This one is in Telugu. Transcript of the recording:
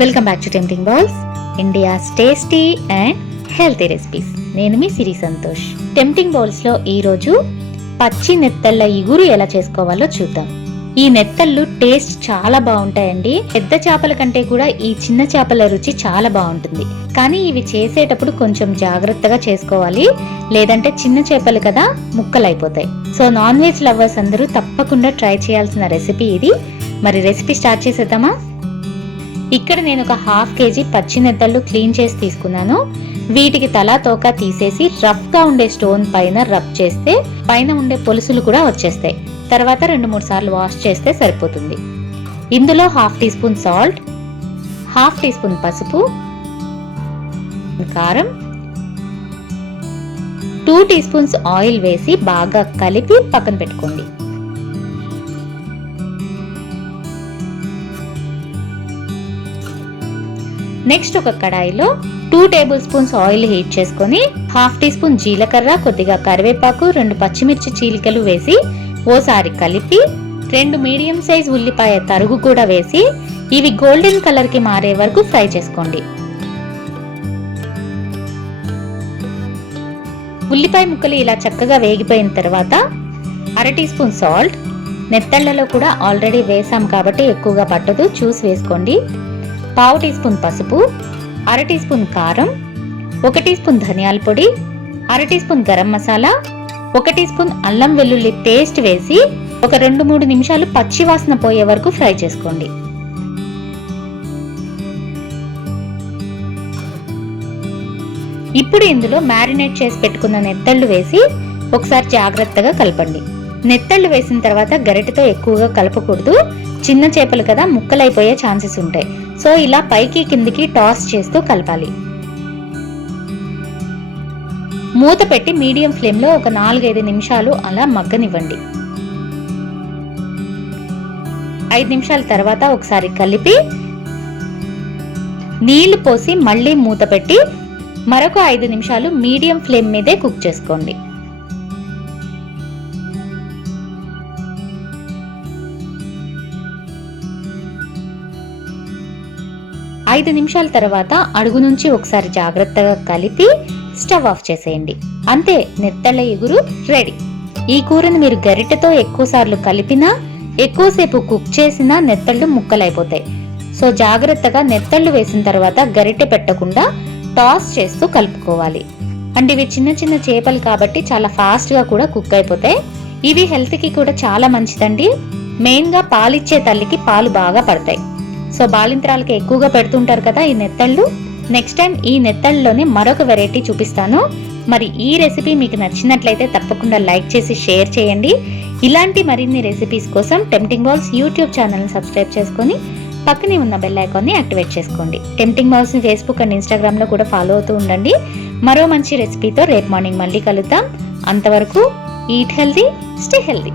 Welcome back to tempting balls, India's tasty and healthy recipes. నేను మీ సిరి సంతోష్. టెంప్టింగ్ బౌల్స్ లో ఈరోజు పచ్చి నెత్తళ్ళ ఇగురు ఎలా చేసుకోవాలో చూద్దాం. ఈ నెత్తళ్ళు టేస్ట్ చాలా బాగుంటాయండి. పెద్ద చేపల కంటే కూడా ఈ చిన్న చేపల రుచి చాలా బాగుంటుంది. కానీ ఇవి చేసేటప్పుడు కొంచెం జాగ్రత్తగా చేసుకోవాలి, లేదంటే చిన్న చేపలు కదా ముక్కలైపోతాయి. సో నాన్ వెజ్ లవర్స్ అందరూ తప్పకుండా ట్రై చేయాల్సిన రెసిపీ ఇది. మరి రెసిపీ స్టార్ట్ చేసేద్దామా? ఇక్కడ నేను ఒక 1/2 kg పచ్చి నెత్తళ్ళు క్లీన్ చేసి తీసుకున్నాను. వీటికి తలా తోక తీసేసి రఫ్ గా ఉండే స్టోన్ పైన రబ్ చేస్తే పైన ఉండే పొలుసులు కూడా వచ్చేస్తాయి. తర్వాత 2-3 సార్లు వాష్ చేస్తే సరిపోతుంది. ఇందులో 1/2 teaspoon salt, 1/2 teaspoon పసుపు, కారం, 2 టీ స్పూన్స్ ఆయిల్ వేసి బాగా కలిపి పక్కన పెట్టుకోండి. నెక్స్ట్ ఒక కడాయిలో 2 టేబుల్ స్పూన్స్ ఆయిల్ హీట్ చేసుకొని 1/2 టీ స్పూన్ జీలకర్ర, కొద్దిగా కరివేపాకు, 2 పచ్చిమిర్చి చీలికలు వేసి ఓసారి కలిపి 2 మీడియం సైజ్ ఉల్లిపాయ తరుగు కూడా వేసి ఇవి గోల్డెన్ కలర్ కి మారే వరకు ఫ్రై చేసుకోండి. ఉల్లిపాయ ముక్కలు ఇలా చక్కగా వేగిపోయిన తర్వాత 1/2 టీ స్పూన్ సాల్ట్, నెత్తళ్లలో కూడా ఆల్రెడీ వేసాం కాబట్టి ఎక్కువగా పట్టదు, చూసి వేసుకోండి. 1/2 టీ స్పూన్ పసుపు, 1/2 టీ స్పూన్ కారం, 1 టీ స్పూన్ ధనియాల పొడి, 1/2 teaspoon garam masala, 1 teaspoon అల్లం వెల్లుల్లి పేస్ట్ వేసి ఒక 2-3 నిమిషాలు పచ్చి వాసన పోయే వరకు ఫ్రై చేసుకోండి. ఇప్పుడు ఇందులో మ్యారినేట్ చేసి పెట్టుకున్న నెత్తళ్ళు వేసి ఒకసారి జాగ్రత్తగా కలపండి. నెత్తళ్ళు వేసిన తర్వాత గరిటెతో ఎక్కువగా కలపకూడదు, చిన్న చేపలు కదా ముక్కలైపోయే ఛాన్సెస్ ఉంటాయి. సో ఇలా పైకి కిందికి టాస్ చేస్తూ కలపాలి. మూత పెట్టి మీడియం ఫ్లేమ్ లో ఒక 4-5 నిమిషాలు అలా మగ్గనివ్వండి. 5 నిమిషాల తర్వాత ఒకసారి కలిపి నీళ్లు పోసి మళ్ళీ మూత పెట్టి మరొక 5 నిమిషాలు మీడియం ఫ్లేమ్ మీదే కుక్ చేసుకోండి. 5 నిమిషాల తర్వాత అడుగు నుంచి ఒకసారి జాగ్రత్తగా కలిపి స్టవ్ ఆఫ్ చేసేయండి. అంతే, నెత్తళ్ళ ఇగురు రెడీ. ఈ కూరని మీరు గరిటెతో ఎక్కువ సార్లు కలిపినా ఎక్కువసేపు కుక్ చేసినా నెత్తళ్ళు ముక్కలైపోతాయి. సో జాగ్రత్తగా నెత్తళ్ళు వేసిన తర్వాత గరిటె పెట్టకుండా టాస్ చేస్తూ కలుపుకోవాలి. అంటే ఇవి చిన్న చిన్న చేపలు కాబట్టి చాలా ఫాస్ట్ గా కూడా కుక్ అయిపోతాయి. ఇవి హెల్త్ కి కూడా చాలా మంచిదండి. మెయిన్ గా పాలిచ్చే తల్లికి పాలు బాగా పడతాయి. సో బాలింత్రాలకి ఎక్కువగా పెడుతుంటారు కదా ఈ నెత్తళ్ళు. నెక్స్ట్ టైం ఈ నెత్తళ్ళలోనే మరొక వెరైటీ చూపిస్తాను. మరి ఈ రెసిపీ మీకు నచ్చినట్లయితే తప్పకుండా లైక్ చేసి షేర్ చేయండి. ఇలాంటి మరిన్ని రెసిపీస్ కోసం టెంప్టింగ్ బాల్స్ యూట్యూబ్ ఛానల్ని సబ్స్క్రైబ్ చేసుకొని పక్కనే ఉన్న బెల్ ఐకాన్ని యాక్టివేట్ చేసుకోండి. టెంప్టింగ్ బాల్స్ని ఫేస్బుక్ అండ్ ఇన్స్టాగ్రామ్లో కూడా ఫాలో అవుతూ ఉండండి. మరో మంచి రెసిపీతో రేపు మార్నింగ్ మళ్ళీ కలుద్దాం. అంతవరకు ఈట్ హెల్దీ, స్టే హెల్దీ.